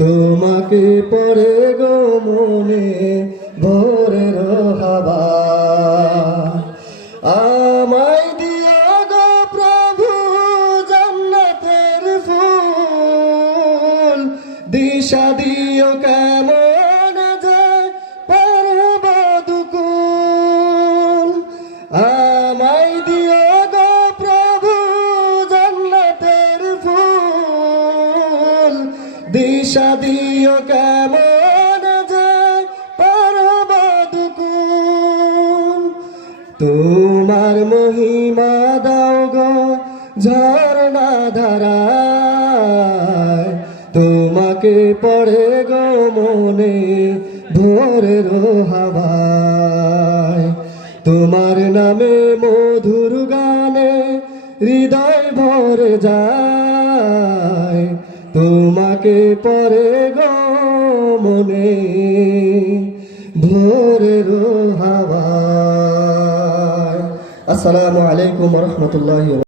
তোমাকে পড়ে গো মনে ভোরের হাওয়া। আমায় দিও গো প্রভু জান্নাতের ফুল, দিশা দিও কেমন যায় পারব দুকুল। আমায় দিও গো প্রভু জান্নাতের ফুল, দিশা দিও কেমন যায় পারব দুকুল। তোমার মহিমা দাও গো ঝরনা ধারায়, তোমাকে পড়ে গো মনে ভোরের হাওয়ায়। তোমার নামে মধুর গানে হৃদয় ভরে যায়, তোমাকে পড়ে গো মনে ভোরের হাওয়ায়। আসসালামু আলাইকুম ওয়া রাহমাতুল্লাহি।